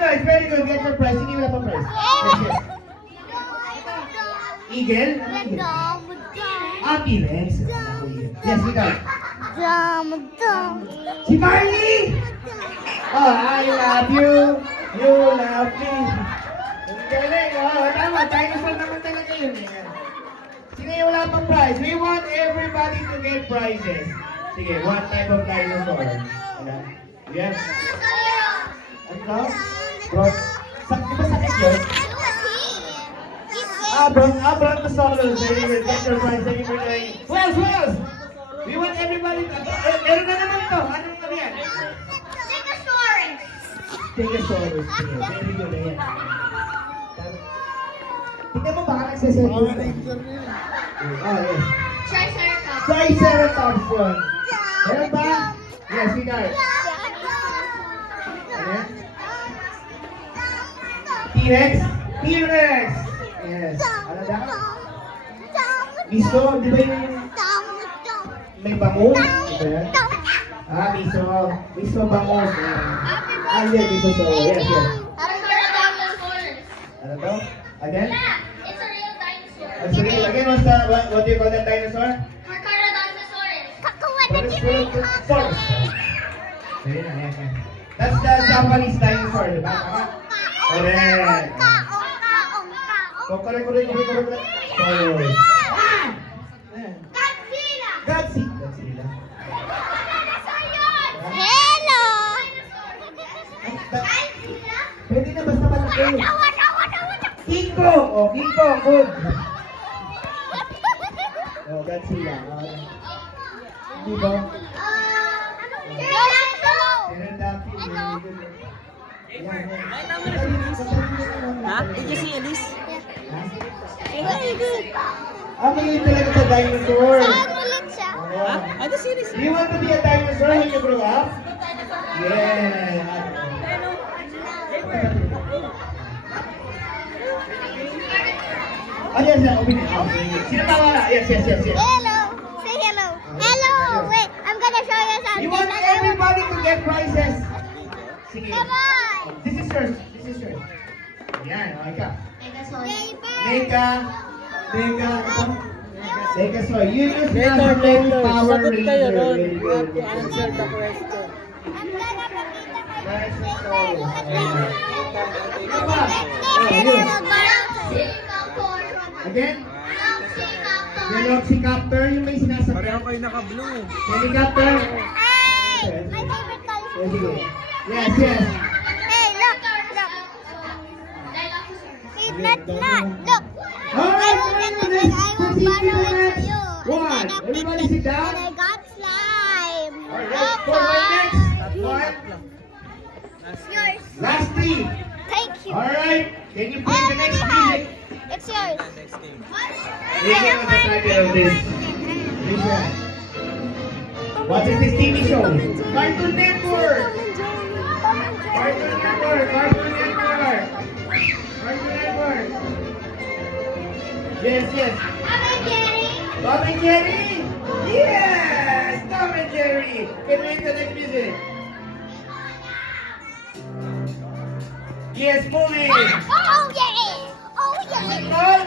guys. Very good. Get your prize. Sino wala pa prize? Yes, yes. Eagle? T-Rex. Yes, ikaw. Si Marley! Oh, I love you. You love me. Ang galing, oh. Tama, dinosaur naman talaga yun. Sino yung wala pang prize? We want everybody to get prizes. Sige, what type of dinosaur? Yes. Ano? Bron. Di ba sakit yun? Brontosaurus. Very good. Get your prize. Thank you for doing it. Who else? We want everybody to... Meron na naman to. Anong ano yan? Stegosaurus. Very good. Ayan. Tingnan mo baka nagsasabi. Oh, yes. Triceratops yun. Meron ba? Yes, Pinard. Ayan. T-Rex? T-Rex! Yes. Ano daw? Miso, di ba yung... May bangus? Diba? Miso. Miso bangus. Yeah, miso so. Yes, yes. Ano daw? Again? It's a real dinosaur. That's the real. Again, what do you call that dinosaur? Carcharodontosaurus. Ayun na, ayan. That's the Japanese dinosaur, di ba? Correct. Correct. Saurus. Godzilla. Hello! Pwede na basta malaki. King Kong! Oh, King Kong, good. Oh, Godzilla. Di ba? Ha? Did you see Elise? Magaling talaga sa dinosaur. Ha? Ano series? Do you want to be a dinosaur when you grow up? Yeah. Oh, yes, yes. Open it. Sino pa wala? Yes. Hello! Say hello! Hello! Wait, I'm gonna show you something. You want everybody to get prizes. Sige. Come on! This is yours. Yan, okay ka. Neighbor! Megasaur. You use Later. Power Sagot kayo Ranger. ron. Very You have good. to answer the question. I'm gonna pakita my Dinosaurus. Ano ba? Again? Velociraptor, yung may sinasabi. Pareho kayo naka-blue. Helicopter. Hey! My favorite color. Yes. Hey, look! Wait, not. Look! Alright, I will borrow it to you. One. Everybody sit down. And I got slime. Alright, for my next one. Yours. Last three. Thank you. Alright, can you play the next music? It's yours. Listen to the title of this. Listen. What is this TV show? Cartoon Network. Yes. Tom and Jerry. Yes, Tom and Jerry. Can we hit the next music? Yes, movie. Oh yeah! Nicole?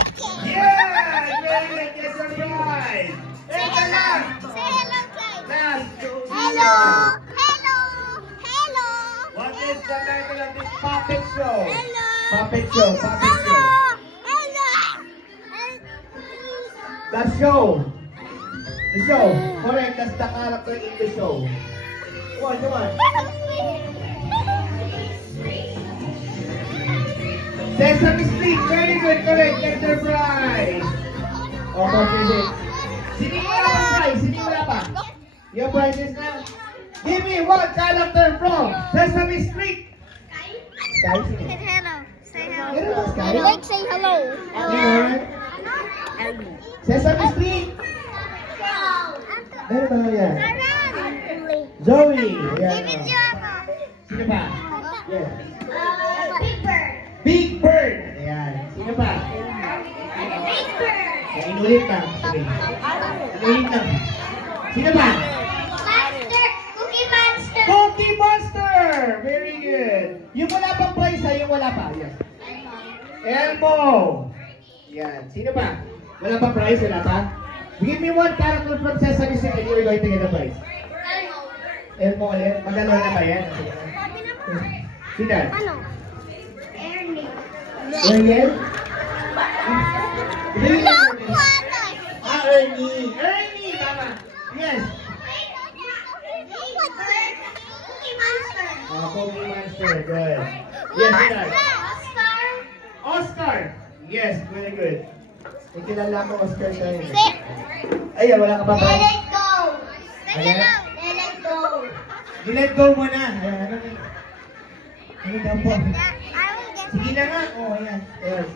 Okay. Yeah, very good. Get your prize. Say And the hello. last. Say hello, guys. Last. Hello. What is the title of this puppet show? Hello. Puppet show. Hello. The show. Correct. That's the character in the show. Come on. Sesame Street. Very good. Correct. Get your prize. What is it? Sino yung wala pang prize? Sino yung wala pa? Your prizes na? Give me one character from Sesame Street. Sky. Sino? Hello. Say hello. Meron ba Sky? Like say hello. Meron? Sesame Street. Meron ba yan? Zoe. Ayan. Sino pa? Yes. Big Bird. Ayan. Sino pa? Inulit na. Sige. Inulit na. Sino pa? Cookie Monster. Very good. Yung wala pang prize ha, yung wala pa. Yan. Elmo. Yan. Sino pa? Wala pang prize, wala pa? Give me one character from Sesame Street and you're going to get a prize. Elmo ulit. Magano na ba yan? Sino? Ano? Ernie. Ariel? Look, water. Ah, Ernie. Ernie, tama. Yes. Cookie Monster. Cookie Monster. Good. Yes, Sinan. Oscar. Oscar. Yes, very good. May kilala ko Oscar tayo. Sit. Ayan, wala ka pa ba? Let it go. Ayan. Let it go. Let go mo na. Ayan, ano? Ano daw po? I will get Sige na nga. Oh, ayan. Yes.